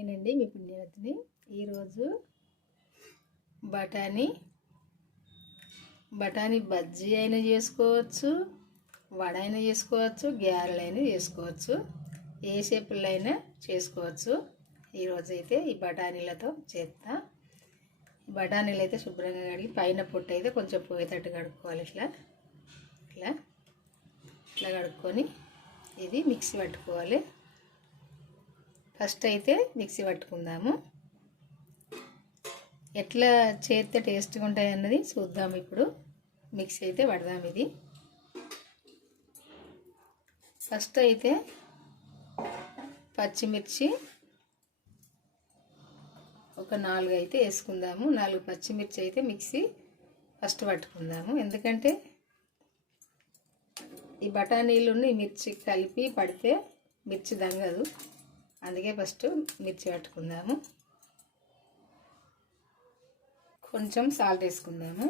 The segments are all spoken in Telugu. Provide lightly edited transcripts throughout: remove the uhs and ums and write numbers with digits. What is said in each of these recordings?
నేనండి మీ పుణ్యవతిని. ఈరోజు బఠానీ బజ్జీ అయినా చేసుకోవచ్చు, వడ అయినా చేసుకోవచ్చు, గ్యారెలు అయినా చేసుకోవచ్చు, ఏ షేపుల్లో అయినా చేసుకోవచ్చు. ఈరోజు అయితే ఈ బఠానీలతో చేస్తా. బఠానీలు అయితే శుభ్రంగా కడిగి పైన పొట్టు అయితే కొంచెం పోయేటట్టు కడుక్కోవాలి. ఇట్లా ఇట్లా ఇట్లా కడుక్కొని ఇది మిక్సీ పట్టుకోవాలి. ఫస్ట్ అయితే మిక్సీ పట్టుకుందాము. ఎట్లా చేస్తే టేస్ట్గా ఉంటాయి అన్నది చూద్దాం. ఇప్పుడు మిక్సీ అయితే పడదాం. ఇది ఫస్ట్ అయితే పచ్చిమిర్చి ఒక 4 అయితే వేసుకుందాము. 4 పచ్చిమిర్చి అయితే మిక్సీ ఫస్ట్ పట్టుకుందాము. ఎందుకంటే ఈ బఠానీలు ఈ మిర్చి కలిపి పడితే మిర్చి దంగదు, అందుకే ఫస్ట్ మిర్చి పట్టుకుందాము. కొంచెం సాల్ట్ వేసుకుందాము.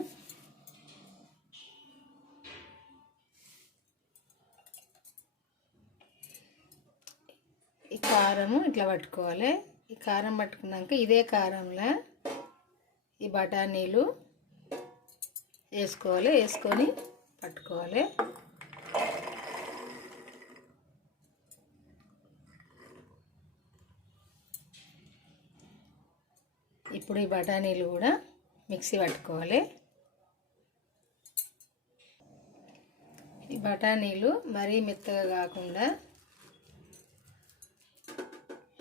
ఈ కారము ఇట్లా పట్టుకోవాలి. ఈ కారం పట్టుకున్నాక ఇదే కారంలో ఈ బఠానీలు వేసుకోవాలి. వేసుకొని పట్టుకోవాలి. ఇప్పుడు ఈ బఠానీలు కూడా మిక్సీ పట్టుకోవాలి. ఈ బఠానీలు మరీ మెత్తగా కాకుండా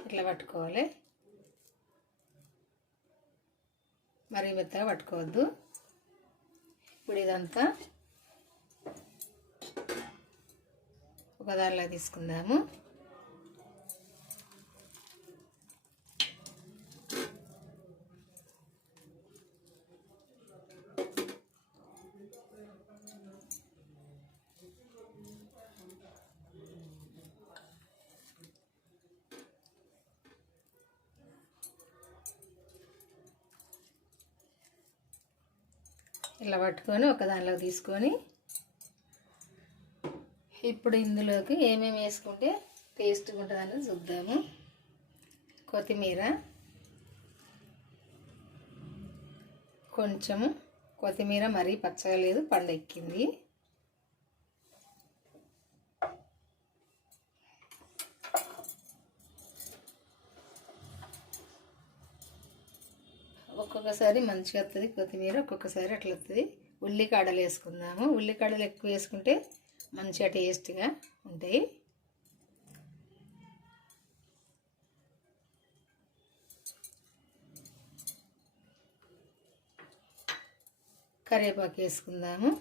ఇట్లా పట్టుకోవాలి. మరీ మెత్తగా పట్టుకోవద్దు. ఇప్పుడు ఇదంతా ఒక దానిలో తీసుకుందాము. ఇలా పట్టుకొని ఒక దానిలో తీసుకొని ఇప్పుడు ఇందులోకి ఏమేమి వేసుకుంటే టేస్ట్గా ఉంటుందని చూద్దాము. కొత్తిమీర, కొంచెము కొత్తిమీర మరీ పచ్చగా లేదు, పండెక్కింది. ఒక్కొక్కసారి మంచిగా వస్తుంది కొత్తిమీర, ఒక్కొక్కసారి అట్లా వస్తుంది. ఉల్లికాడలు వేసుకుందాము. ఉల్లికాడలు ఎక్కువ వేసుకుంటే మంచిగా టేస్ట్గా ఉంటాయి. కరివేపాకు వేసుకుందాము.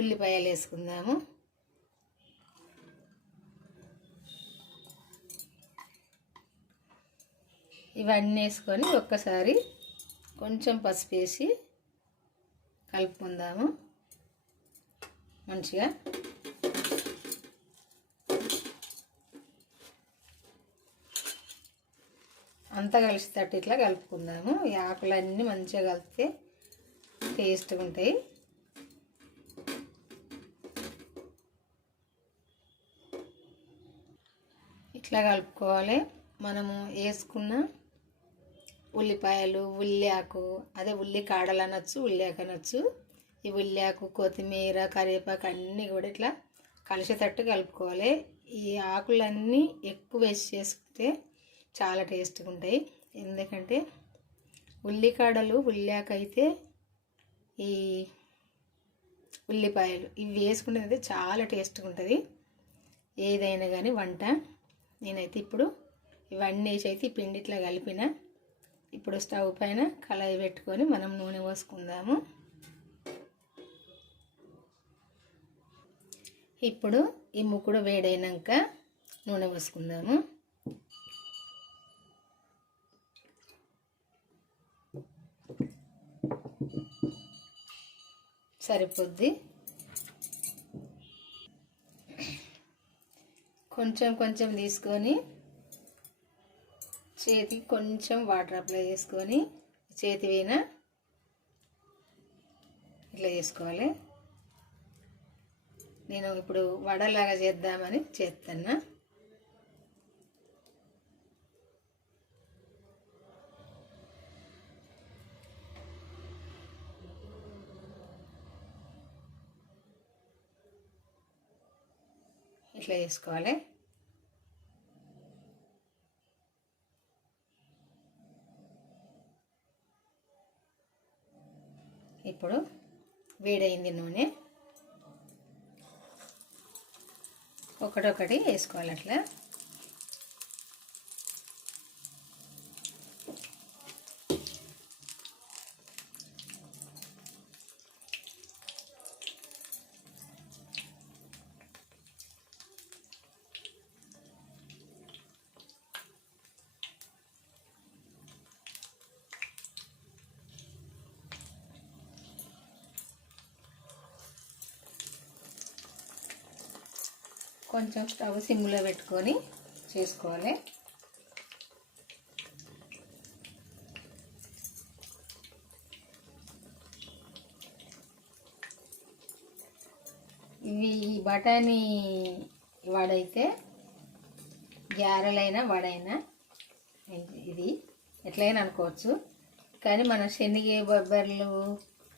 ఉల్లిపాయలు వేసుకుందాము. ఇవన్నీ వేసుకొని ఒక్కసారి కొంచెం పసుపు వేసి కలుపుకుందాము మంచిగా. అంతా కలిసేటట్టు ఇట్లా కలుపుకుందాము. ఈ ఆకులన్నీ మంచిగా కలిపితే టేస్ట్గా ఉంటాయి. ఇట్లా కలుపుకోవాలి. మనము వేసుకున్న ఉల్లిపాయలు, ఉల్లిఆకు, అదే ఉల్లి కాడలు అనొచ్చు, ఉల్లిఆకు అనొచ్చు. ఈ ఉల్లిఆకు, కొత్తిమీర, కరివేపాకు అన్నీ కూడా ఇట్లా కలిసేటట్టు కలుపుకోవాలి. ఈ ఆకులన్నీ ఎక్కువ వేసి చేసుకుంటే చాలా టేస్ట్గా ఉంటాయి. ఎందుకంటే ఉల్లికాడలు, ఉల్లిఆకు అయితే ఈ ఉల్లిపాయలు ఇవి వేసుకుంటే చాలా టేస్ట్గా ఉంటుంది ఏదైనా కానీ వంట. నేనైతే ఇప్పుడు ఇవన్నీ వేసి అయితే ఈ పిండి ఇట్లా కలిపిన. ఇప్పుడు స్టవ్ పైన కళాయి పెట్టుకొని మనం నూనె పోసుకుందాము. ఇప్పుడు ఈ ముక్కుడు వేడైనాక నూనె పోసుకుందాము. సరిపోద్ది. కొంచెం కొంచెం తీసుకొని చేతికి కొంచెం వాటర్ అప్లై చేసుకొని చేతి వీన ఇట్లా చేసుకోవాలి. నేను ఇప్పుడు వడలాగా చేద్దామని చేస్తున్నా. ఇట్లా చేసుకోవాలి. ఇప్పుడు వేడైంది నూనె, ఒకటొకటి వేసుకోవాలి. అట్లా కొంచెం స్టవ్ సిమ్లో పెట్టుకొని చేసుకోవాలి. ఇవి బఠానీ వడైతే గ్యారెలైనా వడైనా ఇది ఎట్లయినా అనుకోవచ్చు. కానీ మన శనగ బొబ్బర్లు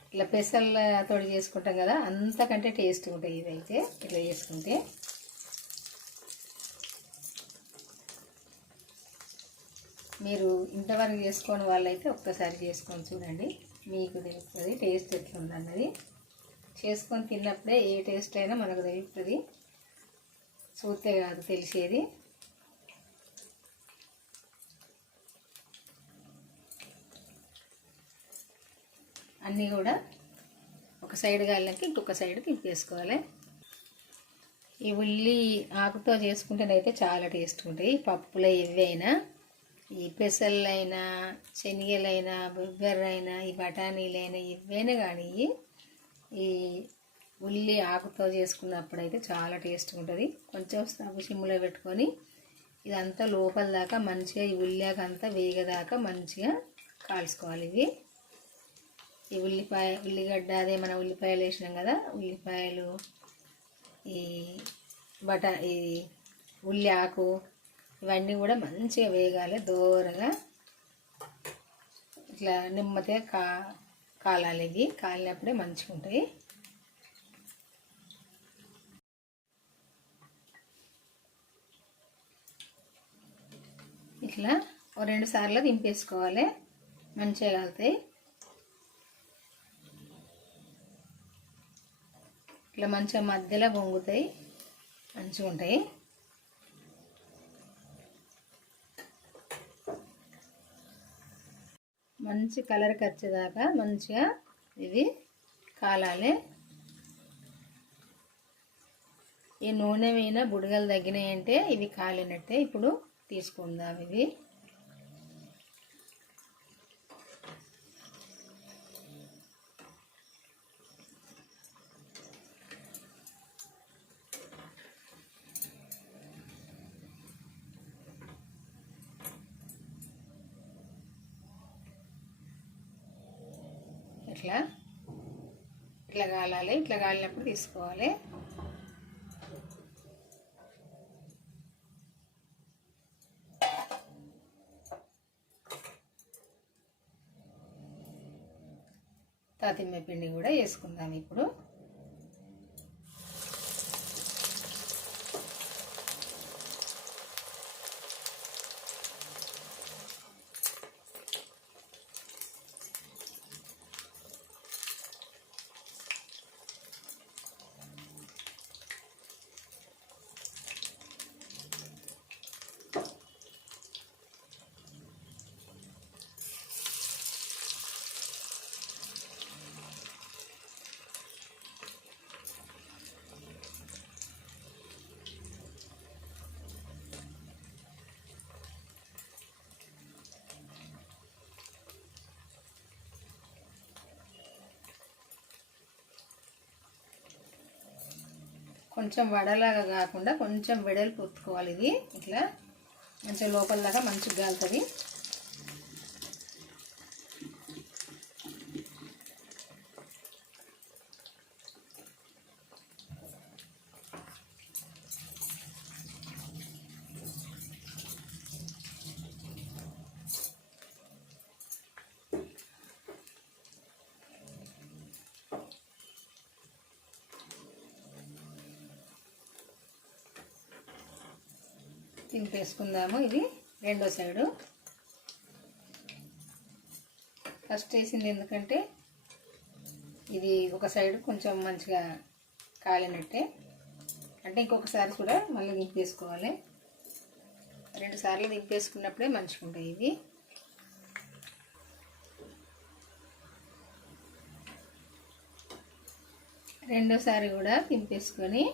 ఇట్లా పెసలతో చేసుకుంటాం కదా, అంతకంటే టేస్ట్ ఉంటాయి ఇదైతే ఇట్లా చేసుకుంటే. మీరు ఇంతవరకు చేసుకోని వాళ్ళైతే ఒక్కసారి చేసుకొని చూడండి, మీకు తెలుస్తుంది టేస్ట్ ఎట్లుందన్నది. చేసుకొని తిన్నప్పుడే ఏ టేస్ట్ అయినా మనకు తెలుస్తుంది, చూస్తే కాదు తెలిసేది. అన్నీ కూడా ఒక సైడ్ కాళ్ళకి ఇంకొక సైడ్ తిప్పేసుకోవాలి. ఈ ఉల్లి ఆకుతో చేసుకుంటేనైతే చాలా టేస్ట్ ఉంటాయి. పప్పులో ఏవైనా, ఈ పెసలైనా, శనగలైనా, బొబ్బెర్రైనా, ఈ బఠానీలైనా ఏవైనా కానీ ఈ ఉల్లి ఆకుతో చేసుకున్నప్పుడైతే చాలా టేస్ట్ ఉంటుంది. కొంచెం స్టవ్ సిమ్లో పెట్టుకొని ఇదంతా లోపల దాకా మంచిగా ఈ ఉల్లికంతా వేగదాకా మంచిగా కాల్చుకోవాలి. ఇవి ఈ ఉల్లిగడ్డ అదే మన ఉల్లిపాయలు వేసినాం కదా, ఉల్లిపాయలు, ఈ ఈ ఉల్లి ఆకు ఇవన్నీ కూడా మంచిగా వేగాలి. దూరగా ఇట్లా నెమ్మదిగా కాలాలి. ఇవి కాలినప్పుడే మంచిగా ఉంటాయి. ఇట్లా 2 సార్లు దింపేసుకోవాలి, మంచిగా కాలుతాయి. ఇట్లా మంచిగా మధ్యలో పొంగుతాయి, మంచిగా ఉంటాయి. మంచి కలర్కి వచ్చేదాకా మంచిగా ఇవి కాలాలి. ఈ నూనె మీద బుడగలు తగ్గినాయంటే ఇవి కాలినట్టే. ఇప్పుడు తీసుకుందాం ఇవి. ఇట్లా కాలాలి. ఇట్లా కాలినప్పుడు తీసుకోవాలి. తాతిమ్మ పిండి కూడా వేసుకుందాం ఇప్పుడు. కొంచెం వడలాగా కాకుండా కొంచెం వెడల్పు ఒత్తుకోవాలి. ఇది ఇట్లా మంచిగా లోపల దాకా మంచిగా కాలుతుంది. దింపేసుకుందాము. ఇది రెండో సైడు. ఫస్ట్ వేసింది ఎందుకంటే ఇది ఒక సైడు కొంచెం మంచిగా కాలినట్టే, అంటే ఇంకొకసారి కూడా మళ్ళీ దింపేసుకోవాలి. 2 సార్లు దింపేసుకున్నప్పుడే మంచిగా ఉంటాయి ఇవి. రెండోసారి కూడా దింపేసుకొని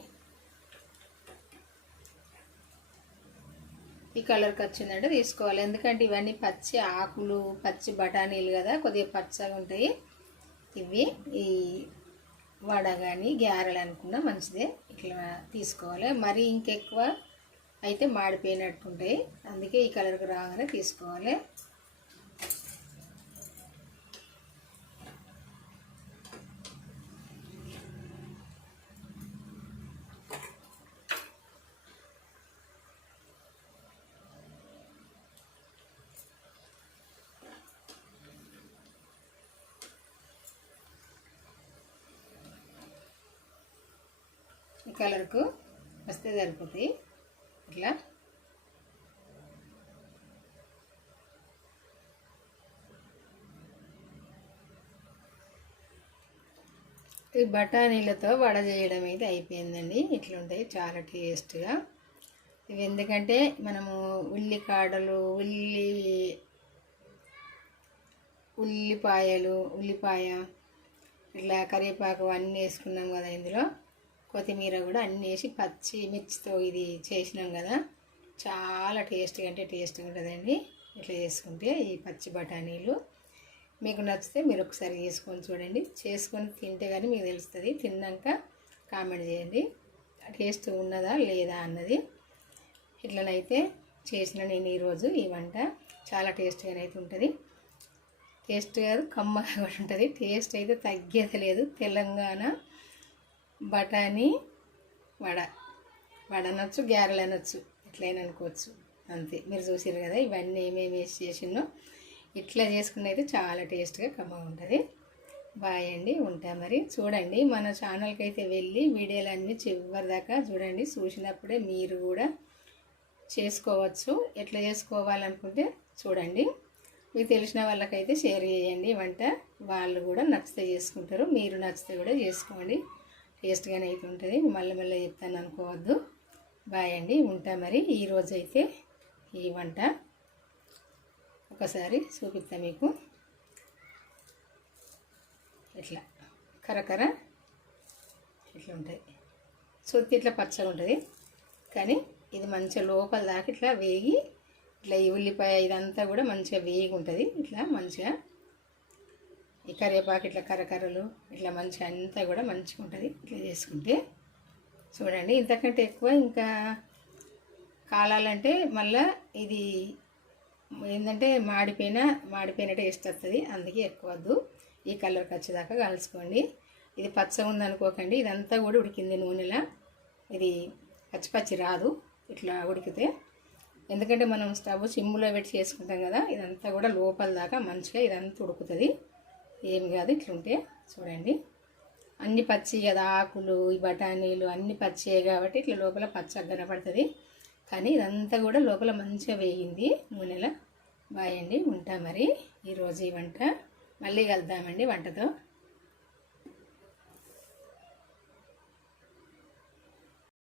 ఈ కలర్కి వచ్చిందంటే తీసుకోవాలి. ఎందుకంటే ఇవన్నీ పచ్చి ఆకులు, పచ్చి బఠానీలు కదా, కొద్దిగా పచ్చగా ఉంటాయి ఇవి. ఈ వడ కానీ గ్యారెలు అనుకున్నా మంచిదే, ఇట్లా తీసుకోవాలి. మరి ఇంకెక్కువ అయితే మాడిపోయినట్టు ఉంటాయి, అందుకే ఈ కలర్కి రాగానే తీసుకోవాలి. ఈ కలర్కు వస్తే సరిపోతాయి ఇట్లా. ఈ బఠానీలతో వడ చేయడం అయితే అయిపోయిందండి. ఇట్లుంటాయి చాలా టేస్ట్గా ఇవి. ఎందుకంటే మనము ఉల్లికాడలు, ఉల్లిపాయ ఇట్లా కరివేపాకు అన్నీ వేసుకున్నాం కదా, ఇందులో కొత్తిమీర కూడా అన్నీ వేసి పచ్చి మిర్చితో ఇది చేసినాం కదా, చాలా టేస్ట్గా అంటే టేస్ట్గా ఉంటుందండి ఇట్లా చేసుకుంటే. ఈ పచ్చి బఠానీలు మీకు నచ్చితే మీరు ఒకసారి చేసుకొని చూడండి, చేసుకొని తింటే కానీ మీకు తెలుస్తుంది. తిన్నాక కామెంట్ చేయండి టేస్ట్ ఉన్నదా లేదా అన్నది. ఇట్లనైతే చేసిన నేను ఈరోజు ఈ వంట చాలా టేస్ట్గానైతే ఉంటుంది. టేస్ట్ కాదు, కమ్మగా కూడా ఉంటుంది. టేస్ట్ అయితే తగ్గేది లేదు. తెలంగాణ బఠానీ వడ అనొచ్చు, గ్యారెలు అనొచ్చు, ఎట్లయినా అనుకోవచ్చు అంతే. మీరు చూసారు కదా ఇవన్నీ ఏమేమి వేసి చేసినో. ఇట్లా చేసుకున్న అయితే చాలా టేస్ట్గా కమ్మగా ఉంటుంది. బాయ్ అండి, ఉంటా మరి. చూడండి మన ఛానల్కి అయితే వెళ్ళి వీడియోలన్నీ చివరి దాకా చూడండి. చూసినప్పుడే మీరు కూడా చేసుకోవచ్చు. ఎట్లా చేసుకోవాలనుకుంటే చూడండి. మీకు తెలిసిన వాళ్ళకైతే షేర్ చేయండి వంట, వాళ్ళు కూడా నచ్చితే చేసుకుంటారు. మీరు నచ్చితే కూడా చేసుకోండి, టేస్ట్గానే అయితే ఉంటుంది. మళ్ళీ చెప్తాను అనుకోవద్దు. బాయ్ అండి, ఉంటా మరి. ఈరోజు అయితే ఈ వంట ఒకసారి చూపిస్తా మీకు. ఇట్లా కరకర ఇట్లా ఉంటుంది, చూస్తే ఇట్లా పచ్చగా ఉంటుంది, కానీ ఇది మంచిగా లోపల దాకా ఇట్లా వేగి ఇట్లా ఈ ఉల్లిపాయ ఇదంతా కూడా మంచిగా వేగి ఉంటుంది. ఇట్లా మంచిగా ఈ కరివేపాకు ఇట్లా కరకరలు ఇట్లా మంచిగా అంతా కూడా మంచిగా ఉంటుంది ఇట్లా చేసుకుంటే. చూడండి ఇంతకంటే ఎక్కువ ఇంకా కాలాలంటే మళ్ళీ ఇది ఏంటంటే మాడిపోయిన టేస్ట్ వస్తుంది, అందుకే ఎక్కువ వద్దు. ఈ కలర్కి వచ్చేదాకా కలుసుకోండి. ఇది పచ్చగా ఉందనుకోకండి, ఇదంతా కూడా ఉడికింది నూనెలా. ఇది పచ్చి రాదు ఇట్లా ఉడికితే, ఎందుకంటే మనం స్టవ్ సిమ్లో పెట్టి చేసుకుంటాం కదా. ఇదంతా కూడా లోపల దాకా మంచిగా ఇదంతా ఉడుకుతుంది, ఏమి కాదు ఇట్లుంటే. చూడండి అన్ని పచ్చి కదా, ఆకులు ఈ బఠానీలు అన్ని పచ్చియే కాబట్టి ఇట్లా లోపల పచ్చగా కనపడుతుంది, కానీ ఇదంతా కూడా లోపల మంచిగా వేగింది నూనెలో. బాయ్ అండి, ఉంటా మరి. ఈరోజు ఈ వంట మళ్ళీ కలుద్దామండి వంటతో.